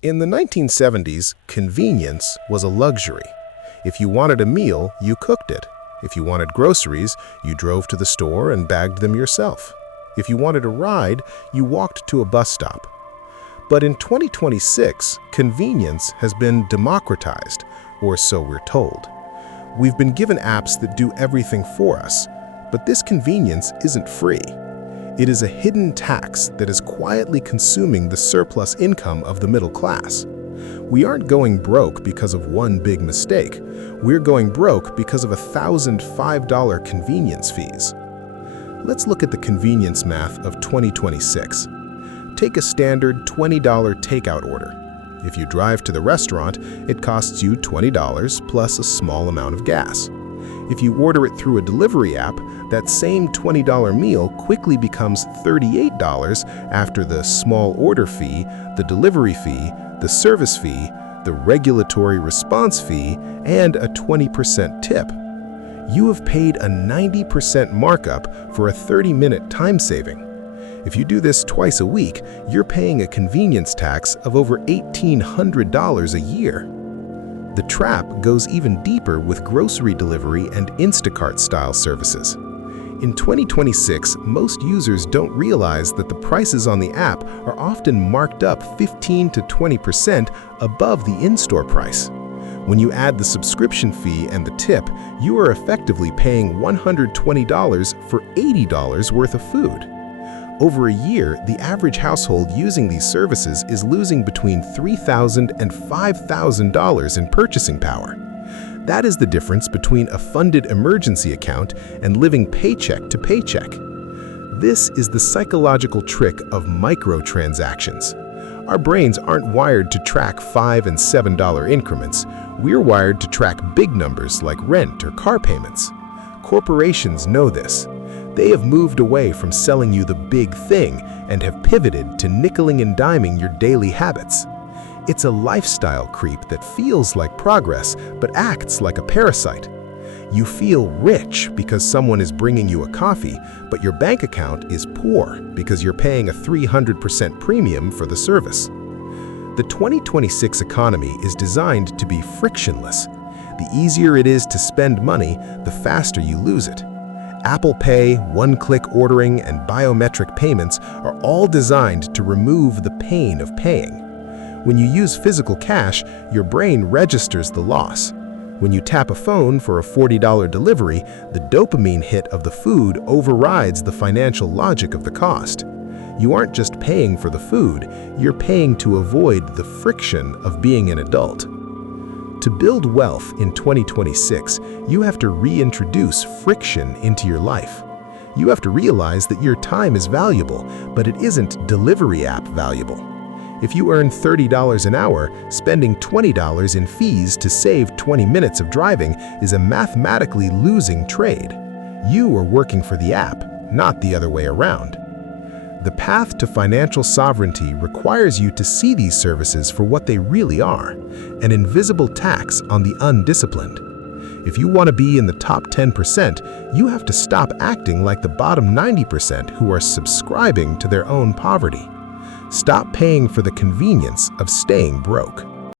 In the 1970s, convenience was a luxury. If you wanted a meal, you cooked it. If you wanted groceries, you drove to the store and bagged them yourself. If you wanted a ride, you walked to a bus stop. But in 2026, convenience has been democratized, or so we're told. We've been given apps that do everything for us, but this convenience isn't free. It is a hidden tax that is quietly consuming the surplus income of the middle class. We aren't going broke because of one big mistake. We're going broke because of $1,005 convenience fees. Let's look at the convenience math of 2026. Take a standard $20 takeout order. If you drive to the restaurant, it costs you $20 plus a small amount of gas. If you order it through a delivery app, that same $20 meal quickly becomes $38 after the small order fee, the delivery fee, the service fee, the regulatory response fee, and a 20% tip. You have paid a 90% markup for a 30-minute time saving. If you do this twice a week, you're paying a convenience tax of over $1,800 a year. The trap goes even deeper with grocery delivery and Instacart-style services. In 2026, most users don't realize that the prices on the app are often marked up 15 to 20% above the in-store price. When you add the subscription fee and the tip, you are effectively paying $120 for $80 worth of food. Over a year, the average household using these services is losing between $3,000 and $5,000 in purchasing power. That is the difference between a funded emergency account and living paycheck to paycheck. This is the psychological trick of microtransactions. Our brains aren't wired to track $5 and $7 increments. We're wired to track big numbers like rent or car payments. Corporations know this. They have moved away from selling you the big thing and have pivoted to nickeling and diming your daily habits. It's a lifestyle creep that feels like progress but acts like a parasite. You feel rich because someone is bringing you a coffee, but your bank account is poor because you're paying a 300% premium for the service. The 2026 economy is designed to be frictionless. The easier it is to spend money, the faster you lose it. Apple Pay, one-click ordering, and biometric payments are all designed to remove the pain of paying. When you use physical cash, your brain registers the loss. When you tap a phone for a $40 delivery, the dopamine hit of the food overrides the financial logic of the cost. You aren't just paying for the food, you're paying to avoid the friction of being an adult. To build wealth in 2026, you have to reintroduce friction into your life. You have to realize that your time is valuable, but it isn't delivery app valuable. If you earn $30 an hour, spending $20 in fees to save 20 minutes of driving is a mathematically losing trade. You are working for the app, not the other way around. The path to financial sovereignty requires you to see these services for what they really are, an invisible tax on the undisciplined. If you want to be in the top 10%, you have to stop acting like the bottom 90% who are subscribing to their own poverty. Stop paying for the convenience of staying broke.